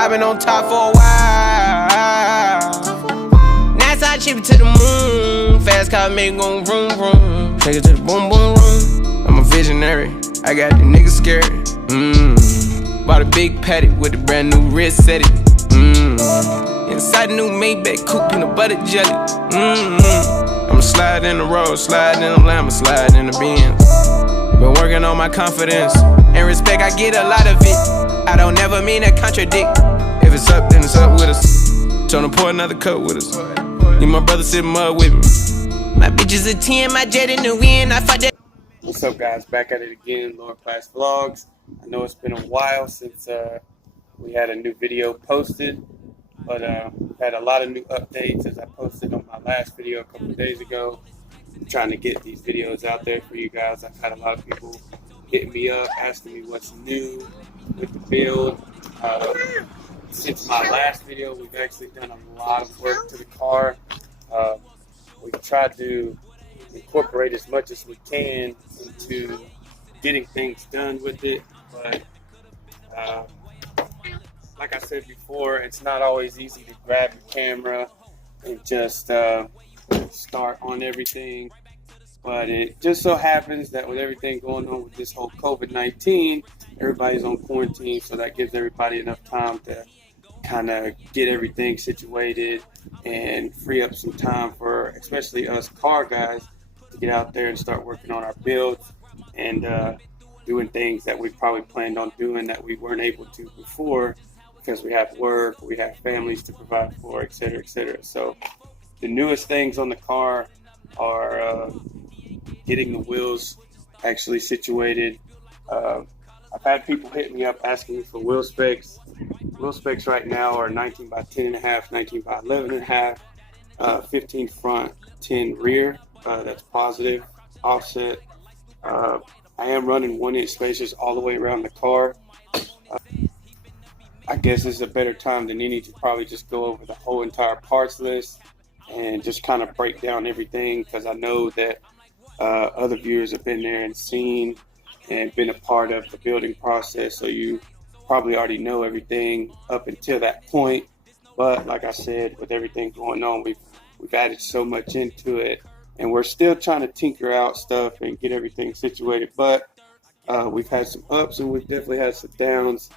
I've been on top for a while. NASA chip to the moon. Fast car make gon' vroom vroom. Take it to the boom boom room. I'm a visionary. I got the niggas scared. Bought a big paddock with a brand new wrist set it. Inside the new Maybach coupe, peanut butter jelly. I'ma slide in the road, slide in the Lambo, slide in the Benz. Been working on my confidence and respect. I get a lot of it. I don't ever mean to contradict. If it's up, then it's up with us. Tryna pour another cup with us. Need my brother sitting mud with me. My bitch is a 10, my jet in the wind. I fight that. What's up, guys? Back at it again, Lower Class Vlogs. I know it's been a while since we had a new video posted, but we've had a lot of new updates as I posted on my last video a couple of days ago. I'm trying to get these videos out there for you guys. I've had a lot of people hitting me up, asking me what's new with the build. Since my last video, we've actually done a lot of work to the car. We've tried to incorporate as much as we can into getting things done with it, but like I said before, it's not always easy to grab your camera and just start on everything. But it just so happens that with everything going on with this whole COVID-19, everybody's on quarantine, so that gives everybody enough time to kind of get everything situated and free up some time for especially us car guys to get out there and start working on our builds and doing things that we probably planned on doing that we weren't able to before because we have work, we have families to provide for, et cetera, et cetera. So the newest things on the car are getting the wheels actually situated. I've had people hit me up asking me for wheel specs. Wheel specs right now are 19 by 10.5, 19 by 11.5, 15 front, 10 rear. That's positive offset. I am running 1-inch spacers all the way around the car. I guess this is a better time than any to probably just go over the whole entire parts list and just kind of break down everything, because I know that other viewers have been there and seen and been a part of the building process, so you probably already know everything up until that point. But like I said, with everything going on, we've added so much into it, and we're still trying to tinker out stuff and get everything situated. But we've had some ups and we've definitely had some downs.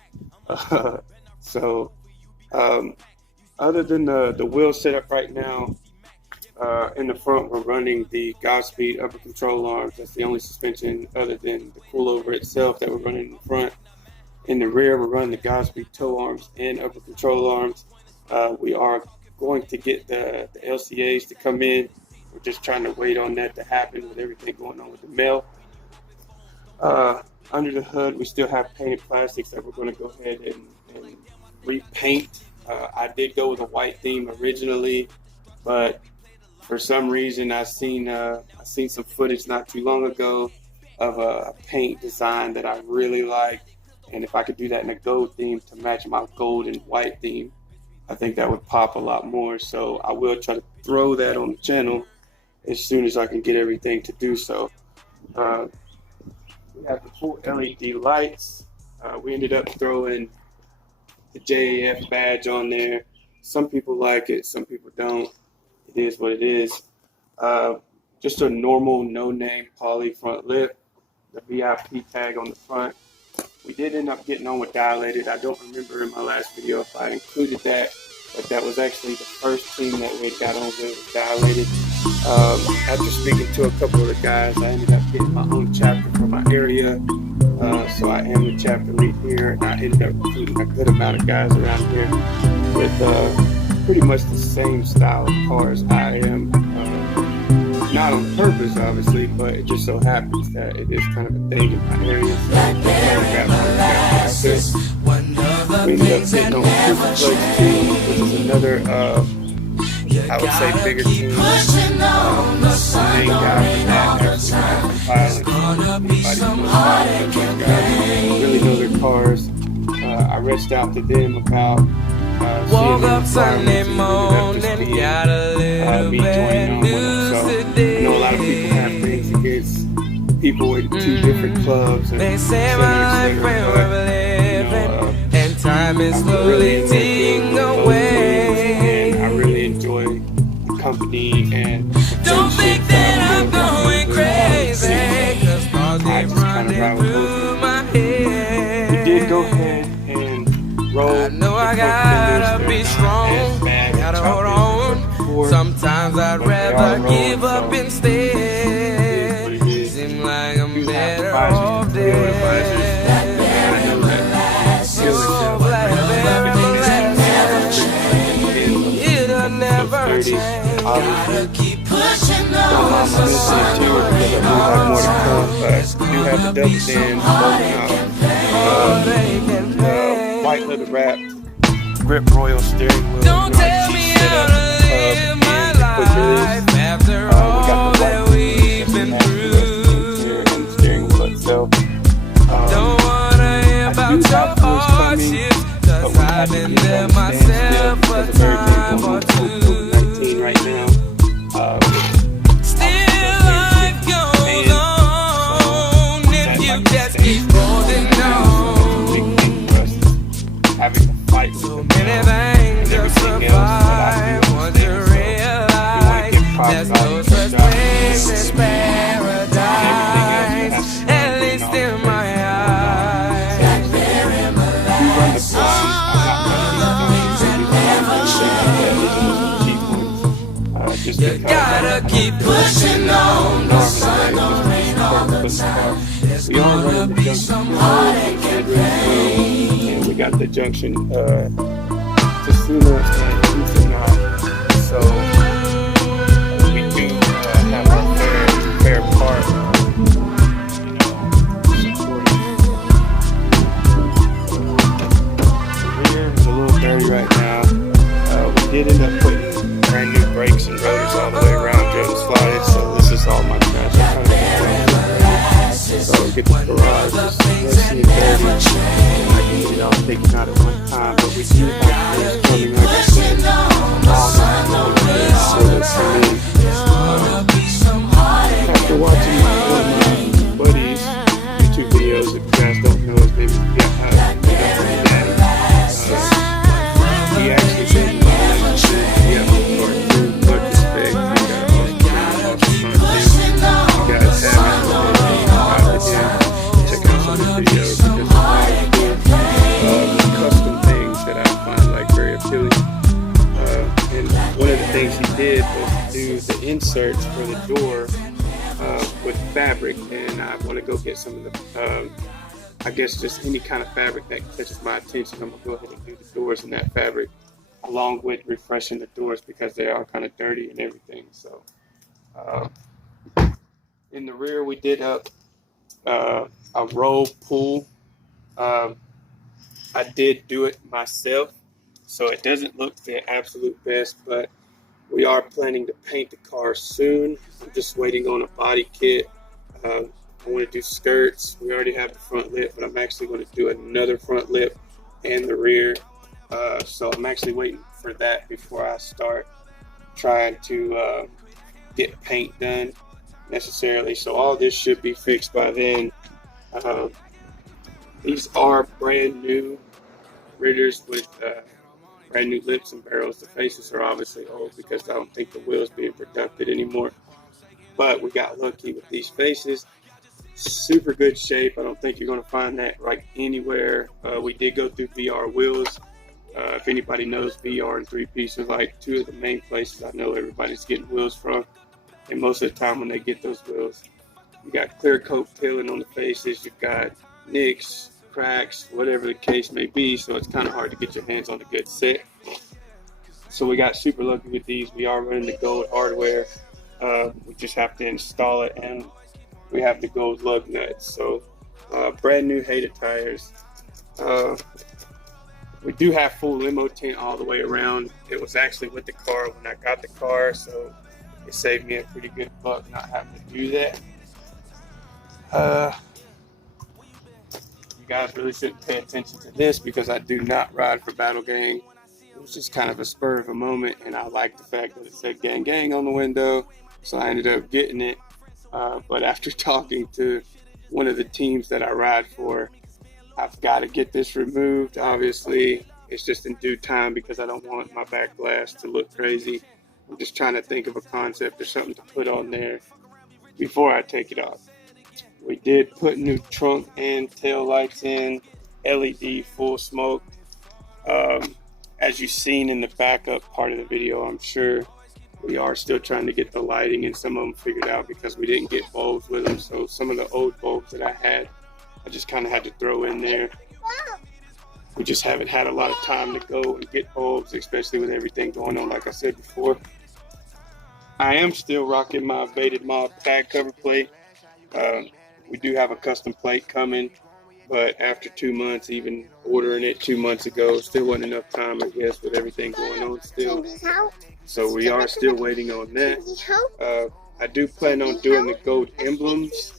So other than the wheel setup right now, in the front we're running the Godspeed upper control arms. That's the only suspension other than the coilover itself that we're running in the front. In the rear we're running the Godspeed toe arms and upper control arms. We are going to get the LCAs to come in. We're just trying to wait on that to happen with everything going on with the mail. Under the hood we still have painted plastics that we're going to go ahead and repaint. I did go with a white theme originally, but for some reason I seen some footage not too long ago of a paint design that I really like, and if I could do that in a gold theme to match my gold and white theme, I think that would pop a lot more. So I will try to throw that on the channel as soon as I can get everything to do so. We have the full LED lights. We ended up throwing the JAF badge on there. Some people like it, some people don't. It is what it is. Just a normal no-name poly front lip. The VIP tag on the front. We did end up getting on with dilated. I don't remember in my last video if I included that, but that was actually the first team that we got on with dilated. After speaking to a couple of the guys, I ended up getting my own chapter for my area. So I am the chapter lead here, and I ended up recruiting a good amount of guys around here with pretty much the same style of cars I am. Not on purpose, obviously, but it just so happens that it is kind of a thing in my area. So I got this. We ended up getting on Super Flex team, which is another, I would say, bigger team. The main guy for that actually really know their cars. I reached out to them about woke up Sunday morning, got a little bad news today. I know a lot of people have things against people in two different clubs. They say my life ain't worth living, and time time is I'm slowly really ticking enjoying away. and I really enjoy the company and the Don't think friendships that I'm that I've going built crazy, cause thoughts I keep just kind of running ride with both of through them. my We did go head. ahead and roll I know the I front fenders. gotta They're be not strong, as bad gotta as hold chopped as on. before, Sometimes I'd but they are rather rolled, give up so it is what instead. it is. Seem like I'm Do have better advisors, off field advisors, dead. and I know that skill is Oh, definitely black bear everlasting, it'll never change. obviously. Keep pushing Don't on. mind my listening too, because I do have more to come, but we do have the double stand rolling out. White leather wrapped grip royal steering wheel. Don't tell Cheap me setup, how to live and my the quick release. life after We all got the that white we've just been to match the rest of the interior through. and the steering wheel itself. Don't wanna hear I about do your have tours coming, hardships, but cause we I've had to been get there it on a standstill myself because a of everything time going on or with two. COVID-19 right now. Still life goes on if you just keep holding on. Having to fight with So the many mail things and just everything else that I survive do once you understand. So we want to realize give props there's to all no the such jobs and place as everything else that paradise, has to at run least all the in things my going on. eyes. So we run the block. Just You because gotta keep pushing on. The sun don't rain all the time. There's we are gonna running be the some junction heartache and pain. and we got the junction Tasuna and Kusanai. So we do have our fair part, supporting. The rear is a little dirty right now. We did end up putting brand new brakes and rotors all the way around Joe Slide, so this is all my trash. So get the garage just messy and dirty. I can get it all taken out at one time, but we do have things coming, like I said, after watching one of my buddies' YouTube videos, if you guys don't know his name is he actually did look this big. You guys have check out some of the videos because of custom things that I find like very appealing. And one of the things he did was do the inserts for the door with fabric, and I want to go get some of the I guess just any kind of fabric that catches my attention. I'm gonna go ahead and do the doors in that fabric, along with refreshing the doors because they are kind of dirty and everything. So in the rear we did up a roll pull. I did do it myself, so it doesn't look the absolute best, but we are planning to paint the car soon. I'm just waiting on a body kit. I want to do skirts. We already have the front lip, but I'm actually going to do another front lip and the rear. So I'm actually waiting for that before I start trying to get paint done necessarily. So all this should be fixed by then. These are brand new Ritters with brand new lips and barrels. The faces are obviously old because I don't think the wheel's being productive anymore. But we got lucky with these faces. Super good shape. I don't think you're going to find that like anywhere. We did go through VR wheels. If anybody knows, VR and 3Piece are like two of the main places I know everybody's getting wheels from. And most of the time when they get those wheels, you got clear coat peeling on the faces. You've got nicks, cracks, whatever the case may be. So it's kind of hard to get your hands on a good set. So we got super lucky with these. We are running the gold hardware. We just have to install it, and we have the gold lug nuts. So brand new Hater tires. We do have full limo tint all the way around. It was actually with the car when I got the car, so it saved me a pretty good buck not having to do that. You guys really shouldn't pay attention to this because I do not ride for Battle Gang. It was just kind of a spur of a moment, and I like the fact that it said Gang Gang on the window, so I ended up getting it. But after talking to one of the teams that I ride for, I've got to get this removed. Obviously, it's just in due time because I don't want my back glass to look crazy. I'm just trying to think of a concept or something to put on there before I take it off. We did put new trunk and tail lights in, LED full smoke. As you've seen in the backup part of the video, I'm sure we are still trying to get the lighting and some of them figured out because we didn't get bulbs with them. So some of the old bulbs that I had, I just kind of had to throw in there. We just haven't had a lot of time to go and get bulbs, especially with everything going on, like I said before. I am still rocking my Baited Mob tag cover plate. We do have a custom plate coming, but after 2 months, even ordering it 2 months ago, still wasn't enough time, I guess, with everything going on still. So we are still waiting on that. I do plan on doing the gold emblems.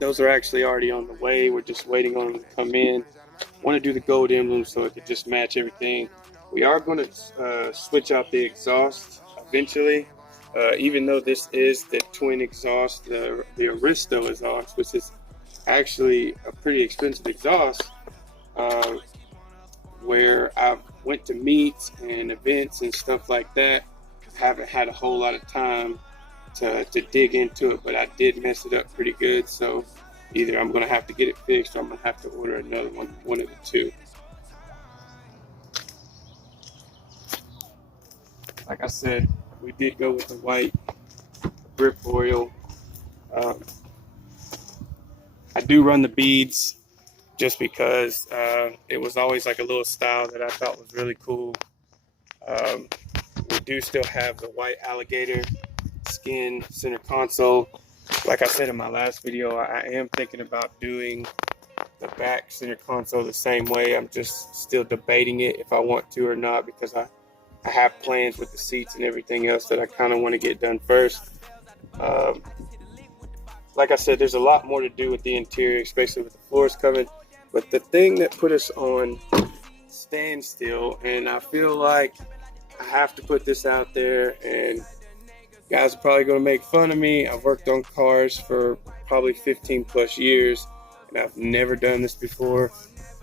Those are actually already on the way. We're just waiting on them to come in. Want to do the gold emblems so it could just match everything. We are going to switch out the exhaust eventually. Even though this is the twin exhaust, the Aristo exhaust, which is actually a pretty expensive exhaust, where I went to meets and events and stuff like that. Haven't had a whole lot of time to dig into it, but I did mess it up pretty good. So either I'm going to have to get it fixed or I'm going to have to order another one of the two. Like I said, we did go with the white grip oil. I do run the beads just because it was always like a little style that I thought was really cool. We do still have the white alligator skin center console. Like I said in my last video, I am thinking about doing the back center console the same way. I'm just still debating it if I want to or not, because I have plans with the seats and everything else that I kind of want to get done first. Like I said, there's a lot more to do with the interior, especially with the floors coming. But the thing that put us on standstill, and I feel like I have to put this out there, and guys are probably going to make fun of me. I've worked on cars for probably 15 plus years, and I've never done this before.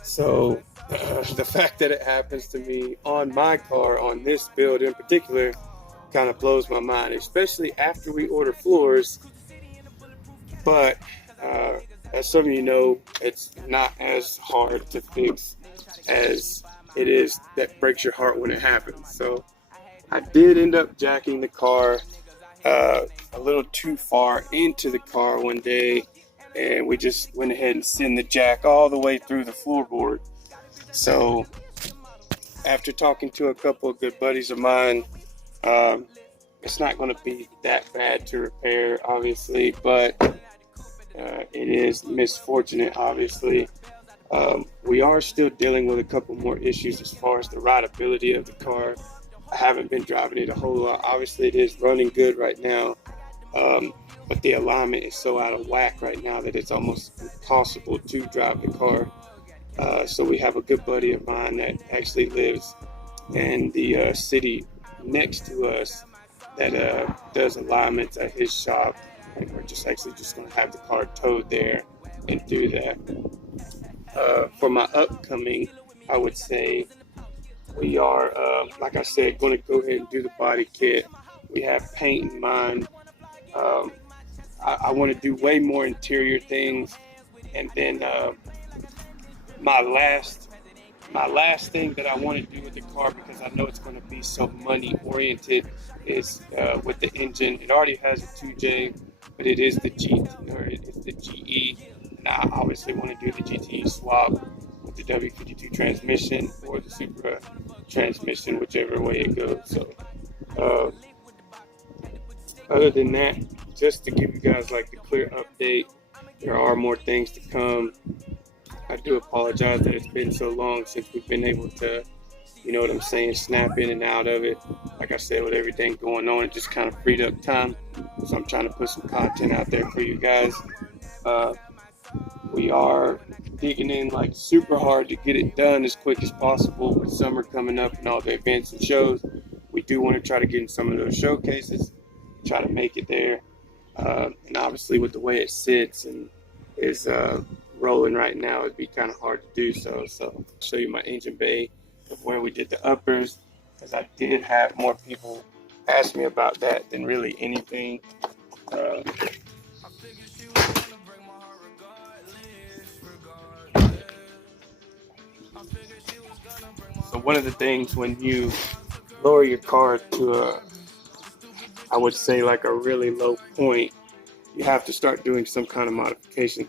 So the fact that it happens to me on my car, on this build in particular, kind of blows my mind, especially after we order floors. But as some of you know, it's not as hard to fix as it is that breaks your heart when it happens. So I did end up jacking the car a little too far into the car one day, and we just went ahead and sent the jack all the way through the floorboard. So after talking to a couple of good buddies of mine, it's not going to be that bad to repair, obviously, but it is misfortunate, obviously. We are still dealing with a couple more issues as far as the rideability of the car. I haven't been driving it a whole lot. Obviously, it is running good right now, but the alignment is so out of whack right now that it's almost impossible to drive the car. So we have a good buddy of mine that actually lives in the city next to us that does alignments at his shop, and we're just going to have the car towed there and do that. For my upcoming, I would say we are, like I said, going to go ahead and do the body kit. We have paint in mind. I want to do way more interior things, and then my last thing that I want to do with the car, because I know it's going to be so money oriented, is with the engine. It already has a 2J, but it is the it's the GE, and I obviously want to do the GTE swap with the W52 transmission or the Supra transmission, whichever way it goes. So other than that, just to give you guys like the clear update, there are more things to come. I do apologize that it's been so long since we've been able to, you know what I'm saying, snap in and out of it. Like I said, with everything going on, it just kind of freed up time. So I'm trying to put some content out there for you guys. We are digging in like super hard to get it done as quick as possible with summer coming up and all the events and shows. We do want to try to get in some of those showcases, try to make it there. And obviously with the way it sits and is rolling right now, it'd be kind of hard to do so. So I'll show you my engine bay of where we did the uppers, because I did have more people ask me about that than really anything. So one of the things when you lower your car to I would say like a really low point, you have to start doing some kind of modification.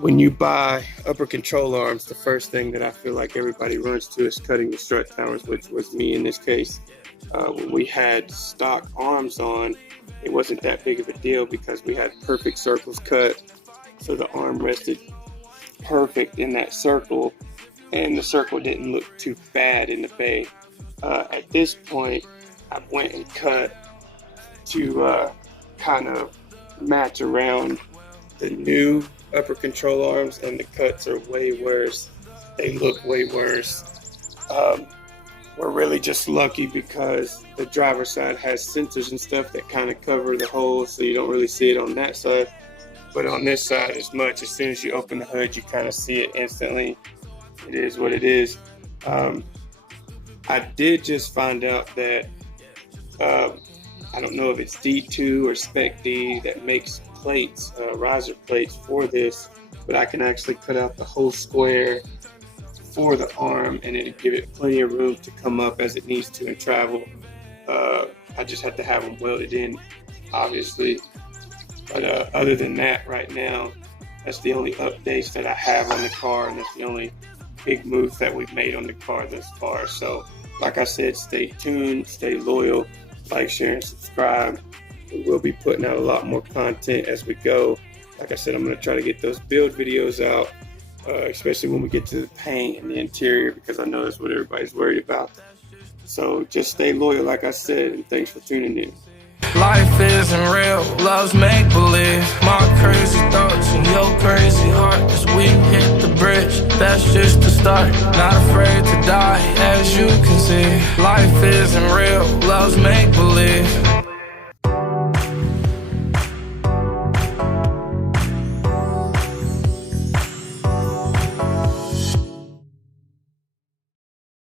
When you buy upper control arms, the first thing that I feel like everybody runs to is cutting the strut towers, which was me in this case. When we had stock arms on, it wasn't that big of a deal because we had perfect circles cut, so the arm rested perfect in that circle, and the circle didn't look too bad in the bay. At this point, I went and cut to kind of match around the new upper control arms, and the cuts are way worse. They look way worse. We're really just lucky because the driver's side has sensors and stuff that kind of cover the holes, so you don't really see it on that side. But on this side, as soon as you open the hood, you kind of see it instantly. It is what it is. I did just find out that I don't know if it's D2 or Spec D that makes plates, riser plates for this, but I can actually cut out the whole square for the arm, and it'll give it plenty of room to come up as it needs to and travel. I just have to have them welded in, obviously. But other than that, right now, that's the only updates that I have on the car, and that's the only big moves that we've made on the car thus far. So, like I said, stay tuned, stay loyal, like, share, and subscribe. We will be putting out a lot more content as we go. Like I said, I'm going to try to get those build videos out, especially when we get to the paint and the interior, because I know that's what everybody's worried about. So just stay loyal, like I said, and thanks for tuning in. Life isn't real, love's make-believe. My crazy thoughts and your crazy heart. As we hit the bridge, that's just the start. Not afraid to die, as you can see. Life isn't real, love's make-believe.